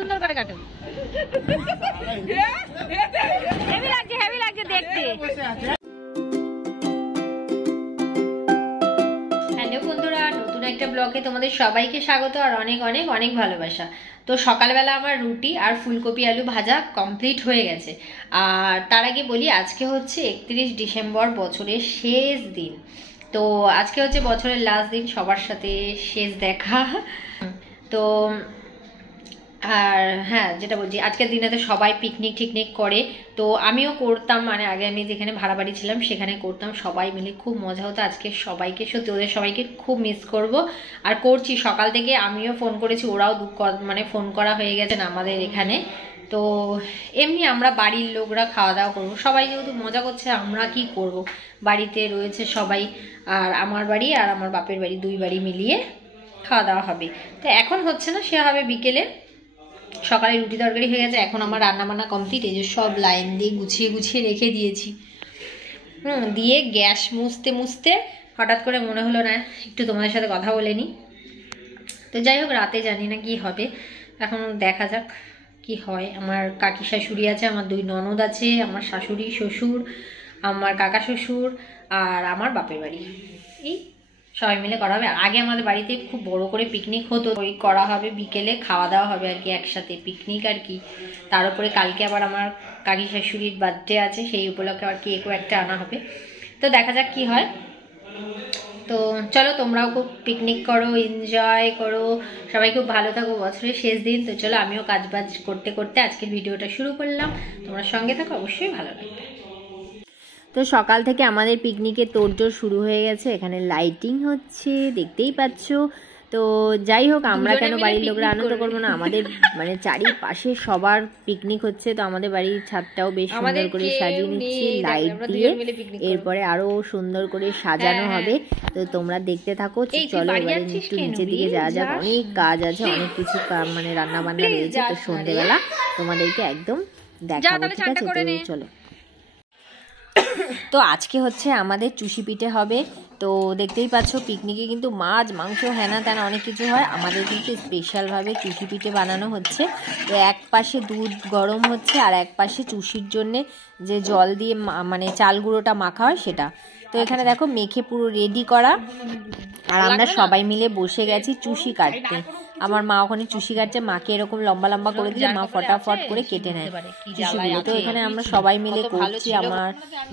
সুন্দর করে কাটো। হেভি লাগছে দেখতে। হ্যালো বন্ধুরা, নতুন একটা ব্লগে তোমাদের সবাইকে স্বাগত আর অনেক অনেক অনেক ভালোবাসা। তো সকালবেলা আমার রুটি আর ফুলকপি আলু ভাজা কমপ্লিট হয়ে গেছে। আর তার আগে বলি, আজকে হচ্ছে 31 ডিসেম্বর, বছরের শেষ দিন। তো আজকে হচ্ছে বছরের লাস্ট দিন, সবার সাথে শেষ দেখা। তো আর হ্যাঁ, যেটা বলছি, আজকের দিনে তো সবাই পিকনিক টিকনিক করে। তো আমিও করতাম, মানে আগে আমি যেখানে ভাড়া বাড়ি ছিলাম সেখানে করতাম, সবাই মিলে খুব মজা হতো। আজকে সবাইকে, সত্যি ওদের সবাইকে খুব মিস করব। আর করছি, সকাল থেকে আমিও ফোন করেছি, ওরাও মানে ফোন করা হয়ে গেছে না আমাদের এখানে। তো এমনি আমরা বাড়ির লোকরা খাওয়া দাওয়া করবো, সবাই যেহেতু মজা করছে, আমরা কি করব, বাড়িতে রয়েছে সবাই। আর আমার বাড়ি আর আমার বাপের বাড়ি, দুই বাড়ি মিলিয়ে খাওয়া দাওয়া হবে। তো এখন হচ্ছে না, সে হবে বিকেলে। সকালে রুটি তরকারি হয়ে গেছে, এখন আমার রান্না বান্না কমপ্লিট। এই যে সব লাইন দিয়ে গুছিয়ে গুছিয়ে রেখে দিয়েছি। দিয়ে গ্যাস মুছতে মুছতে হঠাৎ করে মনে হলো না একটু তোমাদের সাথে কথা বলে নিই। তো যাই হোক, রাতে জানি না কি হবে, এখন দেখা যাক কি হয়। আমার কাকি শাশুড়ি আছে, আমার দুই ননদ আছে, আমার শাশুড়ি শ্বশুর, আমার কাকা শ্বশুর আর আমার বাপের বাড়ি, এই সবাই মিলে করা হবে। আগে আমাদের বাড়িতে খুব বড় করে পিকনিক হতো, ওই করা হবে, বিকেলে খাওয়া দাওয়া হবে আর কি, একসাথে পিকনিক আর কি। তার উপরে কালকে আবার আমার কাকি শাশুড়ির বার্থডে আছে, সেই উপলক্ষে আবার কেকও একটা আনা হবে। তো দেখা যাক কি হয়। তো চলো, তোমরাও খুব পিকনিক করো, এনজয় করো, সবাই খুব ভালো থাকো, বছরের শেষ দিন। তো চলো, আমিও কাজ বাজ করতে করতে আজকের ভিডিওটা শুরু করলাম। তোমরা সঙ্গে থাকো, অবশ্যই ভালো লাগবে। তো সকাল থেকে আমাদের পিকনিকের তোড়জোড় শুরু হয়ে গেছে, এখানে লাইটিং হচ্ছে, দেখতেই পাচ্ছ। তো যাই হোক, আমরা কেন বাড়ির লোকরা আনন্দ করবো না, আমাদের মানে চারিপাশে সবার পিকনিক হচ্ছে। তো আমাদের বাড়ির ছাদটাও বেশ সুন্দর করে সাজিয়ে নিচ্ছি লাইট দিয়ে, এরপরে আরো সুন্দর করে সাজানো হবে। তো তোমরা দেখতে থাকো। চলো এবারে একটু নিচের দিকে যাওয়া যাক, অনেক কাজ আছে, অনেক কিছু মানে রান্না বান্না রয়েছে। তো সন্ধ্যেবেলা তোমাদেরকে একদম দেখাবো, ঠিক আছে? তো চলো। তো আজকে হচ্ছে আমাদের চুষি পিঠে হবে। তো দেখতেই পাচ্ছ, পিকনিকে কিন্তু মাছ মাংস হ্যানা ত্যানা অনেক কিছু হয়, আমাদের কিন্তু স্পেশালভাবে চুষি পিঠে বানানো হচ্ছে। তো এক পাশে দুধ গরম হচ্ছে আর এক পাশে চুষির জন্যে যে জল দিয়ে মানে চাল গুঁড়োটা মাখা হয় সেটা। তো এখানে দেখো মেখে পুরো রেডি করা, আর আমরা সবাই মিলে বসে গেছি চুষি কাটতে। আমার মা ওখানে চুষি কাটছে, মাকে এরকম লম্বা লম্বা করে দিলে মা ফটাফট করে কেটে নেয় চুষিগুলো। তো এখানে আমরা সবাই মিলে করছি, আমার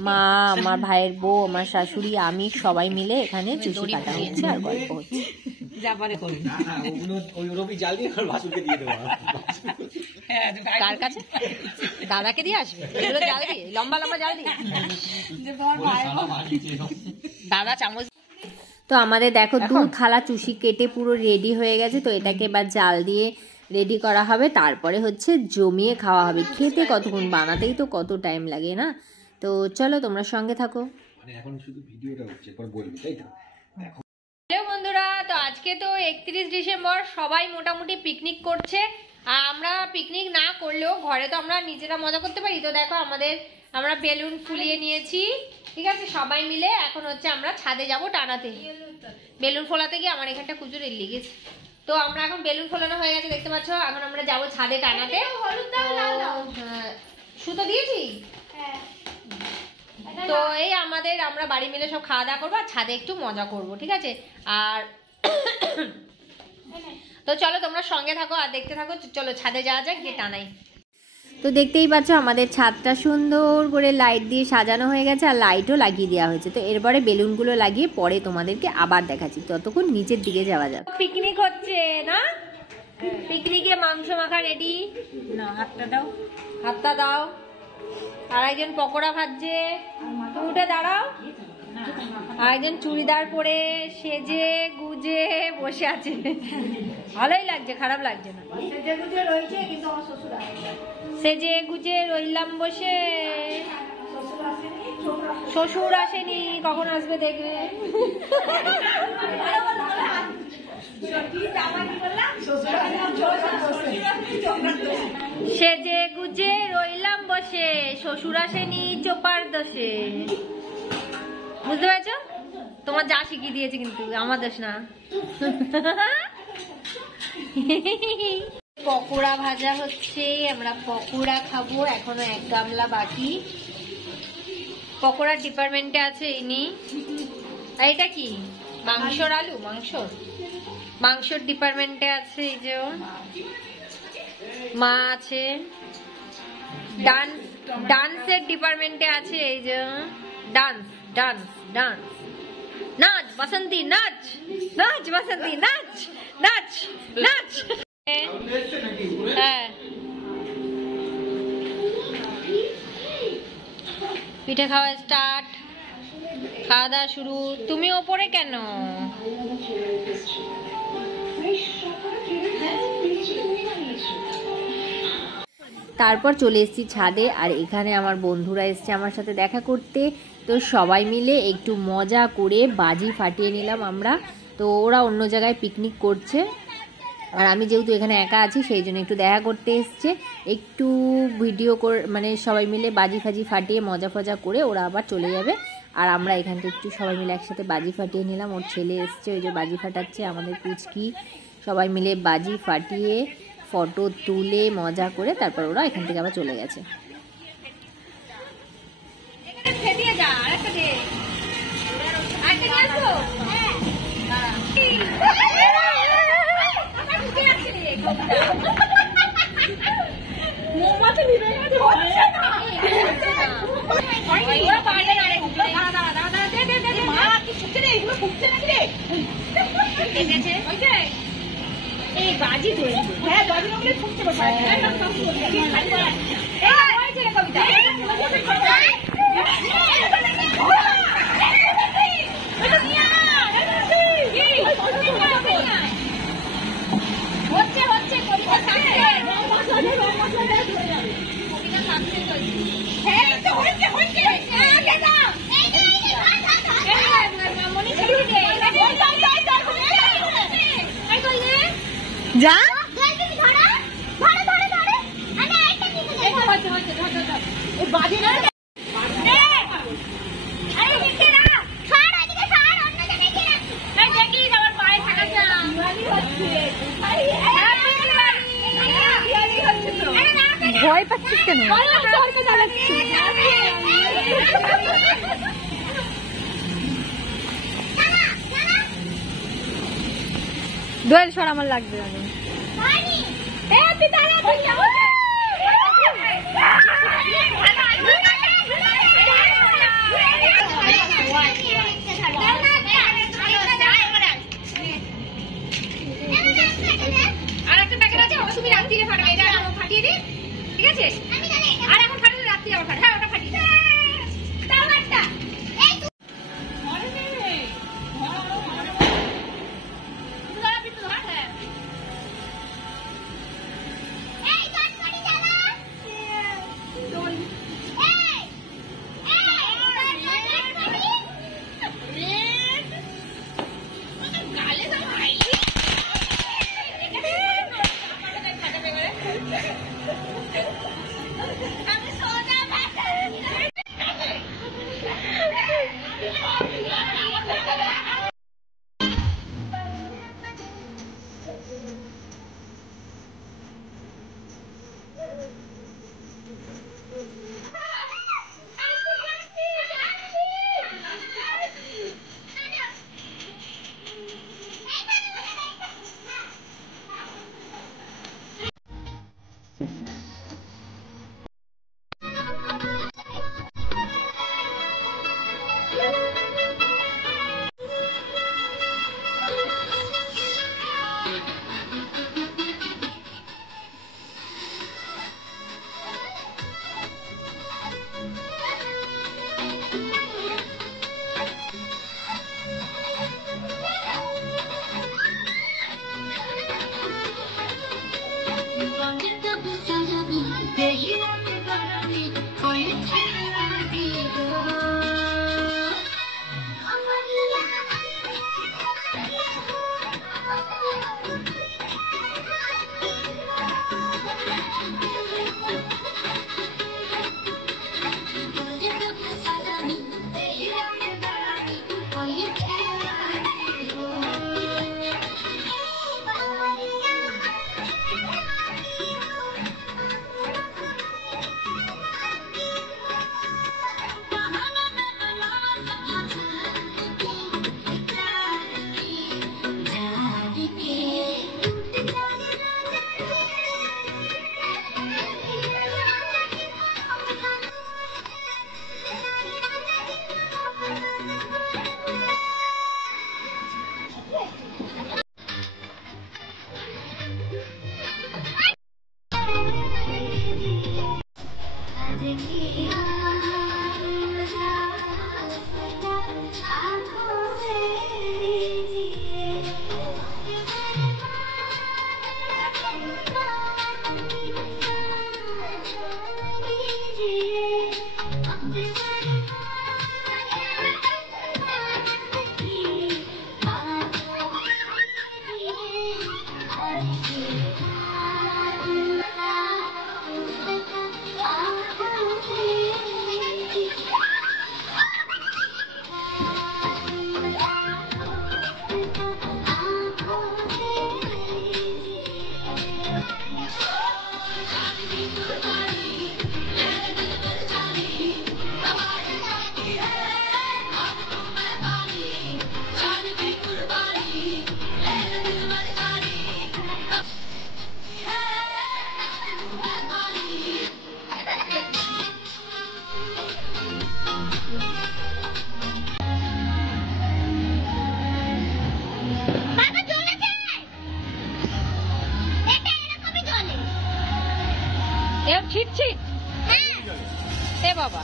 মা, আমার ভাইয়ের বউ, আমার শাশুড়ি, আমি, সবাই মিলে এখানে চুষি কাটা হচ্ছে আর গল্প হচ্ছে। কার কাছে? দাদাকে দিয়ে আসবে জাল দিয়ে, লম্বা লম্বা জাল দিয়ে দাদা চামচ। তো আমাদের দেখো 2 থালা চুষি কেটে পুরো রেডি হয়ে গেছে। তো এটাকে এবার জাল দিয়ে রেডি করা হবে, তারপরে হচ্ছে জমিয়ে খাওয়া হবে। খেতে কতক্ষণ, বানাতেই তো কত টাইম লাগে না। তো চলো তোমরা সঙ্গে থাকো। হ্যালো বন্ধুরা, তো আজকে তো 31 ডিসেম্বর, সবাই মোটামুটি পিকনিক করছে। আর আমরা পিকনিক না করলেও ঘরে তো আমরা নিজেরা মজা করতে পারি। তো দেখো আমরা বেলুন ফুলিয়ে নিয়েছি, ঠিক আছে, সবাই মিলে। এখন হচ্ছে আমরা ছাদে যাব টানাতে, বেলুন ফোলাতে গিয়ে আমার এখানটা কুচুর লেগেছে। তো আমরা এখন বেলুন ফোলানো হয়ে গেছে, দেখতে পাচ্ছ। এখন আমরা যাব ছাদে টানাতে। সুতো দিয়েছি, তো এই আমরা বাড়ি মিলে সব খাওয়া দাওয়া করবো আর ছাদে একটু মজা করব, ঠিক আছে? আর তো চলো তোমরা সঙ্গে থাকো আর দেখতে থাকো। চলো ছাদে যাওয়া যাক, গিয়ে টানাই। তো দেখতেই পাচ্ছ আমাদের ছাদটা সুন্দর করে লাইট দিয়ে সাজানো হয়ে গেছে, আর লাইটও লাগিয়ে দেওয়া হয়েছে। তো এরপরে বেলুনগুলো লাগিয়ে পরে তোমাদেরকে আবার দেখাচ্ছি। ততক্ষণ নিচের দিকে যাওয়া যাক। পিকনিক হচ্ছে না, পিকনিকে মাংস মাখা রেডি। না, হাতটা দাও, হাতটা দাও। আর একজন পকোড়া ভাজছে, উঠে দাঁড়াও। আর একজন চুড়িদার পরে সেজে গুজে বসে আছে, ভালোই লাগছে, খারাপ লাগছে না। সেজে গুজে রইলাম বসে। শ্বশুর আসেনি, কখন আসবে দেখবে। সেজে গুজে রইলাম বসে, শ্বশুর আসেনি চোপার দোষে। বুঝতে পেরেছ? তোমার যা শিখিয়ে দিয়েছে, কিন্তু আমার দোষ না। পকোড়া ভাজা হচ্ছে, আমরা পকোড়া খাবো, এখনো এক গামলা বাকি। পকোড়ার ডিপার্টমেন্টে আছে ইনি। আর এটা কি মাংসর আলু? মাংসর ডিপার্টমেন্টে আছে এই যে মা আছে। ডান্সের ডিপার্টমেন্টে আছে এই যে ডান্স ডান্স ডান্স নাচ বাসন্তী নাচ নাচ বাসন্তী নাচ নাচ নাচ। হ্যাঁ পিঠে খাওয়া স্টার্ট, খাওয়া দাওয়া শুরু। তুমি ওপরে কেন? তারপর চলে এসেছি ছাদে, আর এখানে আমার বন্ধুরা এসছে আমার সাথে দেখা করতে। তো সবাই মিলে একটু মজা করে বাজি ফাটিয়ে নিলাম আমরা। তো ওরা অন্য জায়গায় পিকনিক করছে, আর আমি যেহেতু এখানে একা আছি সেই জন্য একটু দেখা করতে এসছে। একটু ভিডিও করে মানে সবাই মিলে বাজি ফাজি ফাটিয়ে মজা ফজা করে ওরা আবার চলে যাবে। আর আমরা এখানটা একটু সবাই মিলে একসাথে বাজি ফাটিয়ে নিলাম। ওর ছেলে এসছে, ওই যে বাজি ফাটাচ্ছে, আমাদের পুচকি। সবাই মিলে বাজি ফাটিয়ে ফটো তুলে মজা করে তারপর ওরা এখান থেকে আবার চলে গেছে। এই বাজি ধরে হ্যাঁ বাজি নকলে ফুটতে বসে কবিতা হচ্ছে হচ্ছে কবিতা হ্যাঁ তো হচ্ছে হচ্ছে যা বাজে না ভয় পাচ্ছিস কেন? দোয়েল সর, আমার লাগবে না। আর একটা প্যাকেট আছে, ওটা তুমি রাত্রিরে ফাটাবে, এটা ফাটিয়ে দিই, ঠিক আছে? আর এখন ফাটালে রাত্রি আবার ফাটা। হ্যাঁ ওটা ফাটিয়ে দাও। বাবা জ্বলেছে, এটা এরকমই জ্বলে। এর ছিট ছিট। হ্যাঁ এ বাবা,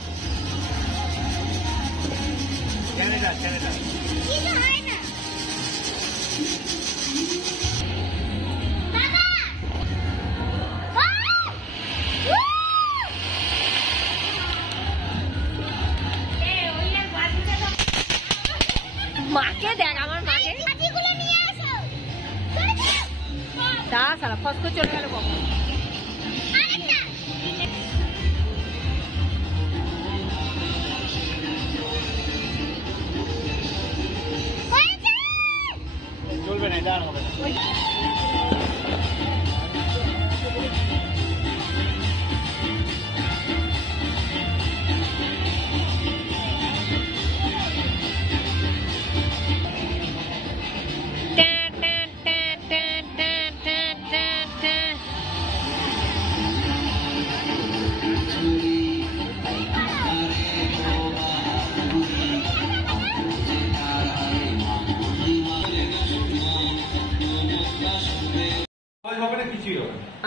কিছু হয় না বাবা। মাকে দেখ, আমার মাকে বাটিগুলো নিয়ে আসো। তা সারা ফস করে চলে গেল কখন। আরেকটা হয়েছে। চলবে না, এটা আর হবে না।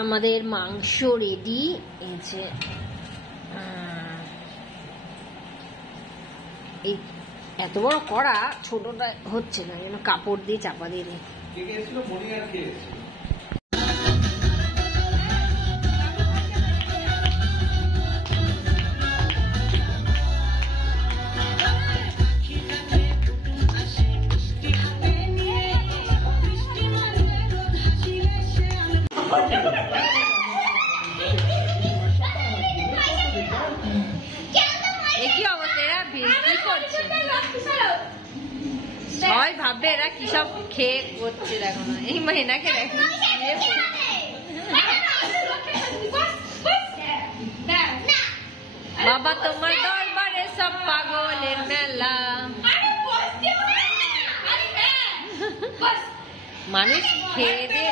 আমাদের মাংস রেডি। এই যে এই এত বড় কড়া, ছোটটা হচ্ছে না, যেন কাপড় দিয়ে চাপা দিয়ে দিই। কি অবস্থা, এরা কি করছে? সবাই ভাববে এরা কি সব খেয়ে করছে। দেখো না, এই মাইনাকে দেখো, বাবা তোমার দরবারে সব পাগলের মেলা। মানুষ খেয়ে দে,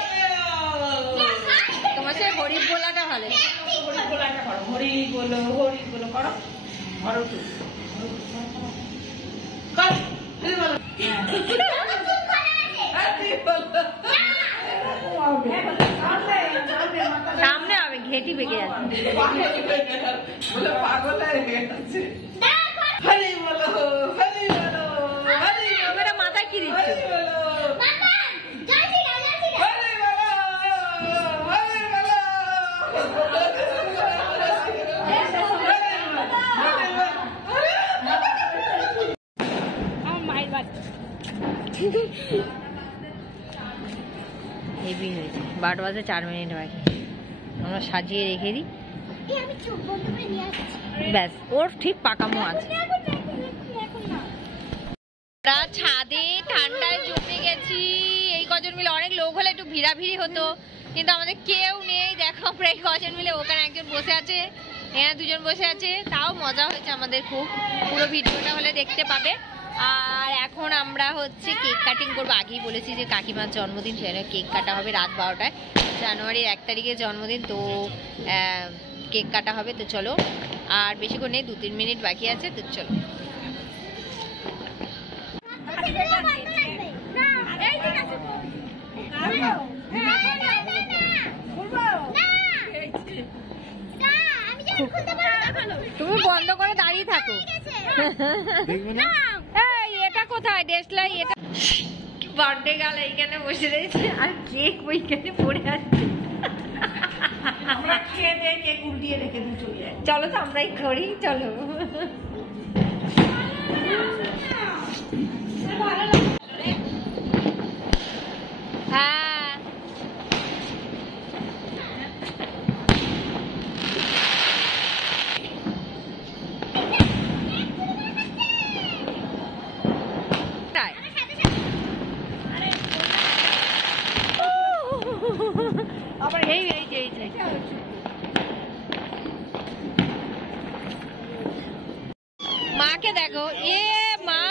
তোমার সে হরি বলাটা ভালো। হরি বলো করো ঘর সামনে হবে, ঘেটি বেঁকে যাচ্ছে। পাগল হয়ে গেছে। হরি বলো, হরি বলো, হরি তোমরা মাথায় কি দিচ্ছ? হেভি হয়েছে। 12 বাজে 4 মিনিট বাকি। আমরা সাজিয়ে রেখে দিই, ব্যাস ওর ঠিক পাকামো আছে। আমরা ছাদে ঠান্ডায় জমে গেছি। এই কজন মিলে, অনেক লোক হলে একটু ভিড়াভিড়ি হতো, কিন্তু আমাদের কেউ নেই। দেখো আমরা এই কজন মিলে, ওখানে একজন বসে আছে, এখানে দুজন বসে আছে। তাও মজা হয়েছে আমাদের খুব। পুরো ভিডিওটা হলে দেখতে পাবে। আর এখন আমরা হচ্ছে কেক কাটিং করবো। আগেই বলেছি যে কাকিমার জন্মদিন, সেখানে কেক কাটা হবে রাত 12টায়। জানুয়ারির 1 তারিখে জন্মদিন, তো কেক কাটা হবে। তো চলো, আর বেশিক্ষণ নেই, 2-3 মিনিট বাকি আছে। তো চলো। তুমি বন্ধ করে দাঁড়িয়ে থাকো। এই এটা কোথায় ডেসলাই? এটা বার্থডে গাল এইখানে বসে রয়েছে, আর কেক ওইখানে পড়ে আছে। আমরা খেয়ে দিয়ে কেক উল্টিয়ে রেখে দিই, চলে যায়। চলো তো আমরাই করি, চলো। হ্যাঁ, আবার এই যে মাকে দেখো। এ মা,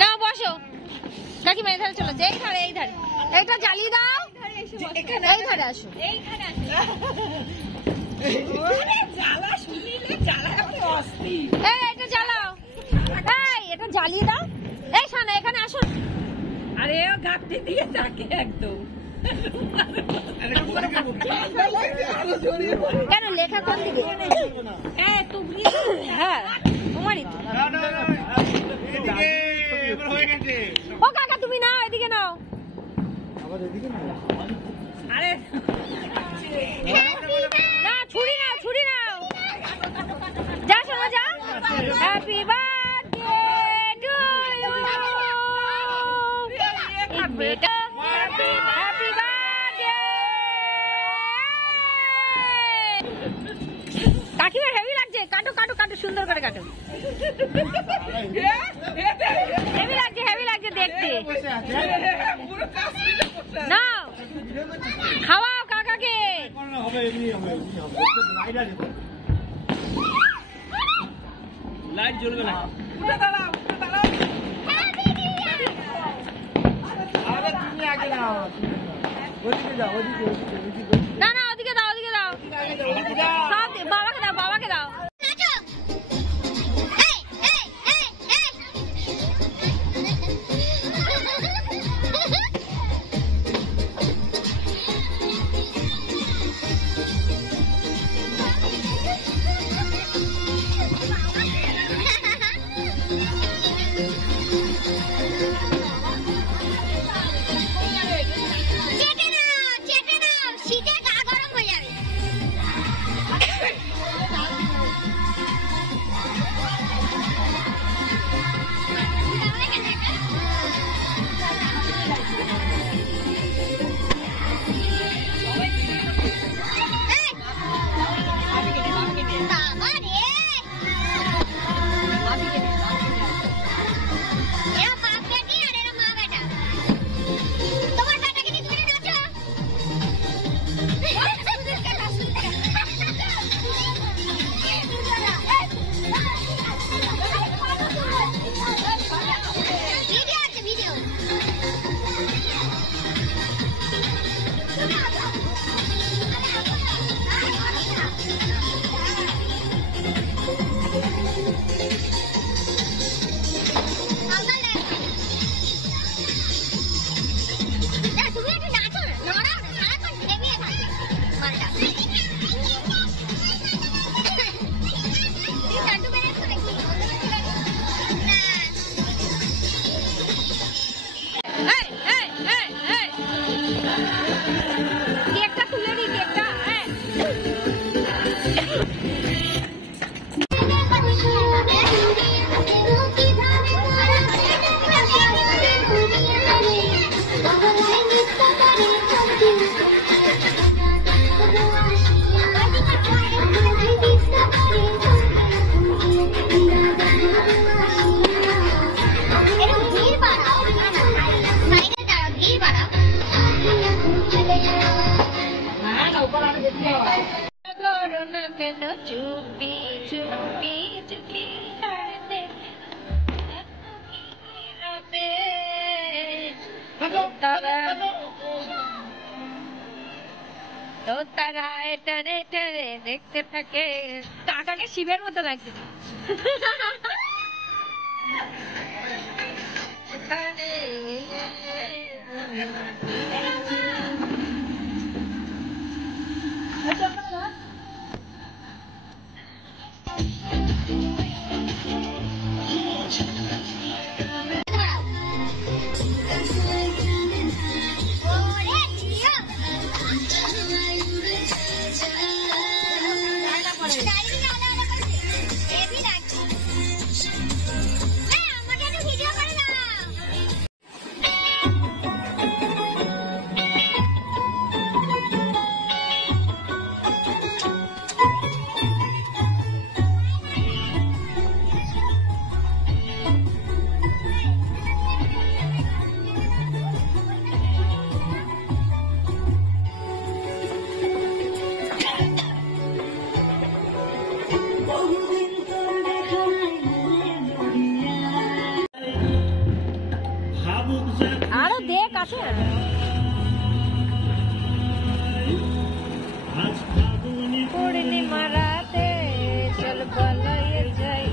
না বসো কাকিমা, এই ধারে চলো। এই ধারে, এই ধারে, এইটা জ্বালিয়ে দাও। এই ধারে আসো। এই এটা জ্বালাও, এই এটা জ্বালিয়ে দাও। এই শোনো, এখানে আসো। আরে ও গাঁটটি দিয়ে থাকে একদম। কেন লেখা কোন দিকে? তুমি হ্যাঁ তোমারই তো। ও কাকা তুমি নাও, এদিকে নাও। আরে না ছুরি নাও, ছুরি নাও। যা শোনো যা। Happy birthday to you. বেটা হ্যাপি বার্থডে। কাকিমার হেভি লাগছে, কাটো কাটো কাটো, সুন্দর করে কাটো। হেভি লাগছে দেখতে। নাও খাওয়াও কাকাকে। লাইট জ্বলবে না। উঠে দাঁড়াও, উঠে দাঁড়াও। আরে তুমি আগে নাও, ওদিকে যাও, ওদিকে। না না ওদিকে দাও, ওদিকে দাও। সব বাবাকে দাও, বাবাকে দাও। চুপি চুপি চুপি তারা টানে টানে দেখতে থাকে। কাকাকে শিবের মতো লাগছে। আরো দেখ আছে পূর্ণিমা রাতে চল পালাইয়ে যাই।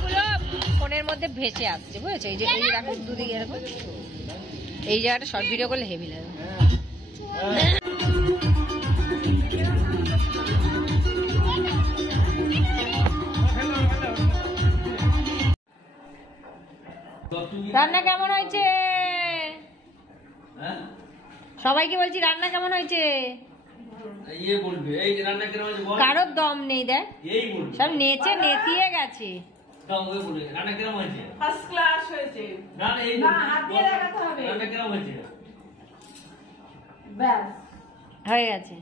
জায়গাগুলো ফোনের মধ্যে ভেসে আসছে, বুঝেছো? এই যে এই দেখো দুদিকে এরকম, এই জায়গাটা শর্ট ভিডিও করলে হেভি লাগে। রান্না কেমন হয়েছে? সবাইকে বলছি রান্না কেমন হয়েছে? কারোর দম নেই, দেখ সব নেচে নেতিয়ে গেছে। ফার্স্ট ক্লাস হয়েছে। না, হাত দিয়ে দেখাতে হবে। ব্যাস হয়ে গেছে।